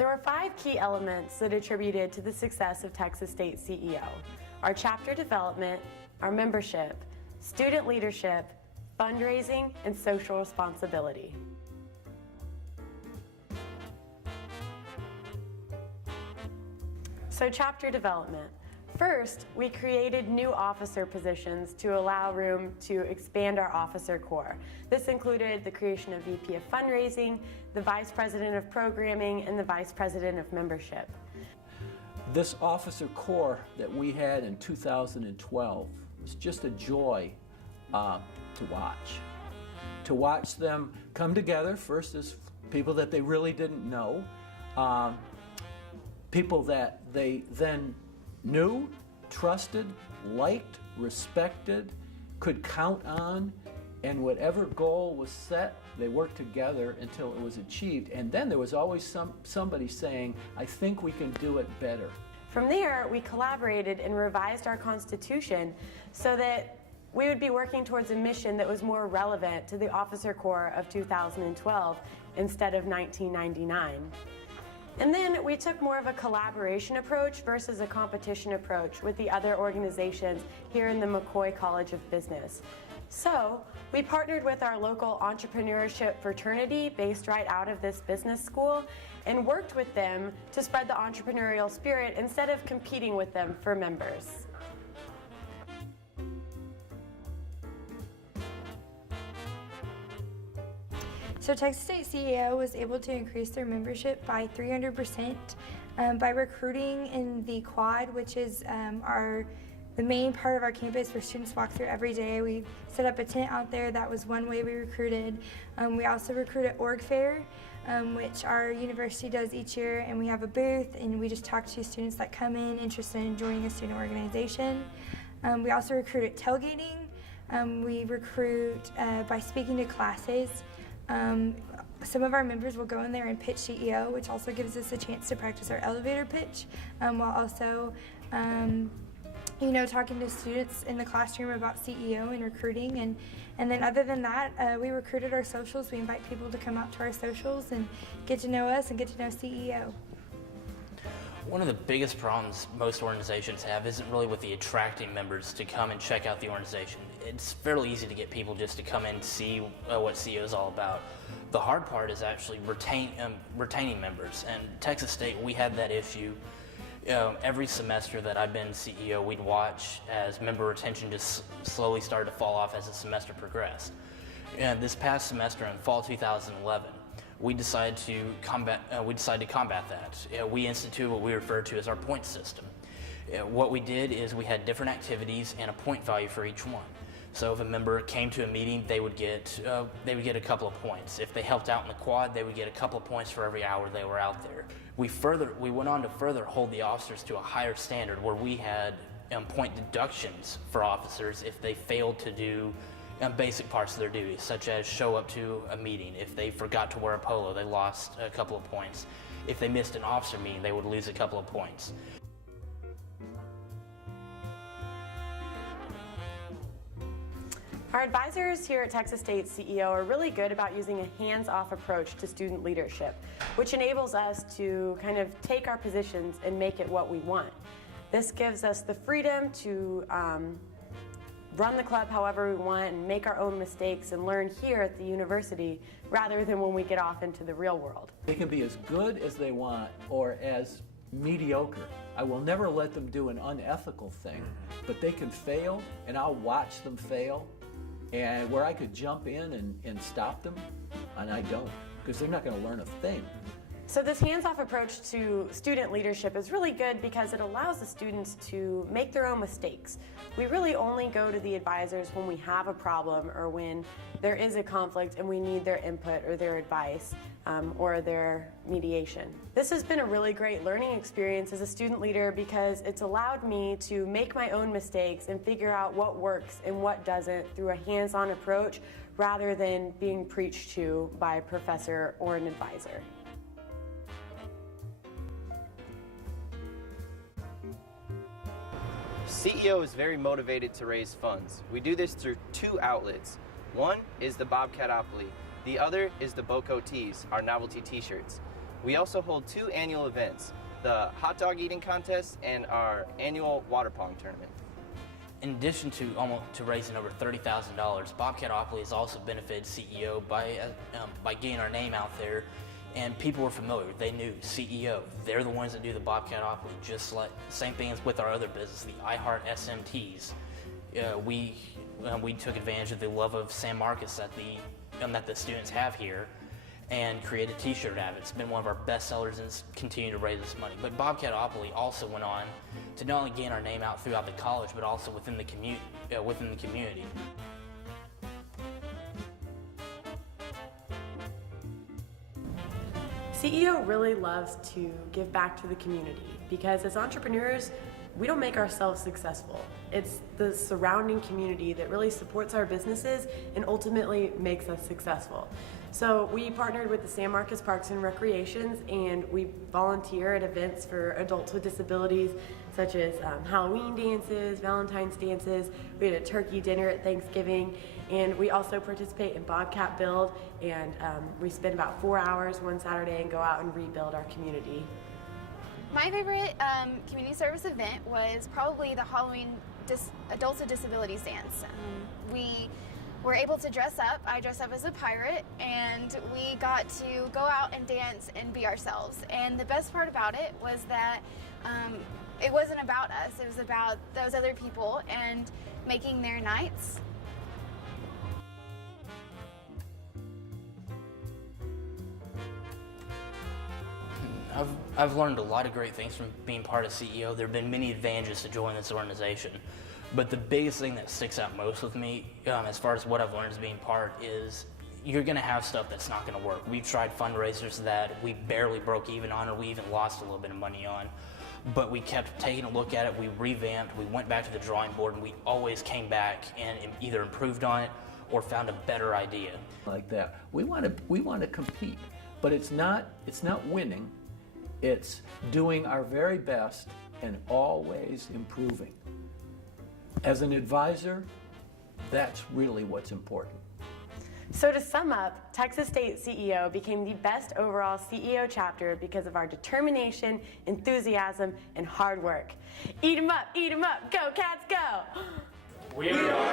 There were 5 key elements that attributed to the success of Texas State CEO: our chapter development, our membership, student leadership, fundraising, and social responsibility. So, chapter development. First, we created new officer positions to allow room to expand our officer corps. This included the creation of VP of Fundraising, the Vice President of Programming, and the Vice President of Membership. This officer corps that we had in 2012 was just a joy to watch. To watch them come together, first as people that they really didn't know, people that they then knew, trusted, liked, respected, could count on, and whatever goal was set, they worked together until it was achieved. And then there was always somebody saying, I think we can do it better. From there, we collaborated and revised our Constitution so that we would be working towards a mission that was more relevant to the Officer Corps of 2012 instead of 1999. And then we took more of a collaboration approach versus a competition approach with the other organizations here in the McCoy College of Business. So we partnered with our local entrepreneurship fraternity based right out of this business school and worked with them to spread the entrepreneurial spirit instead of competing with them for members. So Texas State CEO was able to increase their membership by 300% by recruiting in the quad, which is the main part of our campus where students walk through every day. We set up a tent out there. That was one way we recruited. We also recruit at Org Fair, which our university does each year, and we have a booth and we just talk to students that come in interested in joining a student organization. We also recruit at tailgating. We recruit by speaking to classes. Some of our members will go in there and pitch CEO, which also gives us a chance to practice our elevator pitch, while also, talking to students in the classroom about CEO and recruiting. And then other than that, we recruited our socials. We invite people to come out to our socials and get to know us and get to know CEO. One of the biggest problems most organizations have isn't really with the attracting members to come and check out the organization. It's fairly easy to get people just to come in and see what CEO is all about. The hard part is actually retaining members, and Texas State, we had that issue. Every semester that I've been CEO, we'd watch as member retention just slowly started to fall off as the semester progressed. And this past semester in fall 2011, we decided to combat that. We instituted what we refer to as our point system. What we did is we had different activities and a point value for each one. So if a member came to a meeting, they would get a couple of points. If they helped out in the quad, they would get a couple of points for every hour they were out there. We went on to further hold the officers to a higher standard where we had point deductions for officers if they failed to do basic parts of their duties, such as show up to a meeting. If they forgot to wear a polo, they lost a couple of points. If they missed an officer meeting, they would lose a couple of points. Our advisors here at Texas State CEO are really good about using a hands-off approach to student leadership, which enables us to kind of take our positions and make it what we want. This gives us the freedom to run the club however we want and make our own mistakes and learn here at the university rather than when we get off into the real world. They can be as good as they want or as mediocre. I will never let them do an unethical thing, but they can fail and I'll watch them fail, and where I could jump in and stop them, and I don't, because they're not going to learn a thing. So this hands-off approach to student leadership is really good because it allows the students to make their own mistakes. We really only go to the advisors when we have a problem or when there is a conflict and we need their input or their advice or their mediation. This has been a really great learning experience as a student leader because it's allowed me to make my own mistakes and figure out what works and what doesn't through a hands-on approach rather than being preached to by a professor or an advisor. CEO is very motivated to raise funds. We do this through 2 outlets. One is the Bobcatopoly. The other is the BOCO Tees, our novelty t-shirts. We also hold 2 annual events, the hot dog eating contest and our annual water pong tournament. In addition to raising over $30,000, Bobcatopoly has also benefited CEO by getting our name out there, and people were familiar. They knew CEO. They're the ones that do the Bobcatopoly. Just like same thing as with our other business, the iHeart SMTs. We took advantage of the love of San Marcos that the students have here, and created a T-shirt ad. It's been one of our best sellers and it's continued to raise us money. But Bobcatopoly also went on to not only gain our name out throughout the college, but also within the community. CEO really loves to give back to the community because as entrepreneurs, we don't make ourselves successful. It's the surrounding community that really supports our businesses and ultimately makes us successful. So we partnered with the San Marcos Parks and Recreations, and we volunteer at events for adults with disabilities such as Halloween dances, Valentine's dances. We had a turkey dinner at Thanksgiving, and we also participate in Bobcat Build, and we spend about 4 hours one Saturday and go out and rebuild our community. My favorite community service event was probably the Halloween Adults with Disabilities dance. We were able to dress up. I dressed up as a pirate, and we got to go out and dance and be ourselves. And the best part about it was that it wasn't about us. It was about those other people and making their nights. I've learned a lot of great things from being part of CEO. There have been many advantages to join this organization, but the biggest thing that sticks out most with me, as far as what I've learned as being part, is you're going to have stuff that's not going to work. We've tried fundraisers that we barely broke even on, or we even lost a little bit of money on, but we kept taking a look at it. We revamped, we went back to the drawing board, and we always came back and either improved on it or found a better idea. Like that. We want to compete, but it's not winning. It's doing our very best and always improving. As an advisor, that's really what's important. So to sum up, Texas State CEO became the best overall CEO chapter because of our determination, enthusiasm, and hard work. Eat 'em up, go Cats, go! We are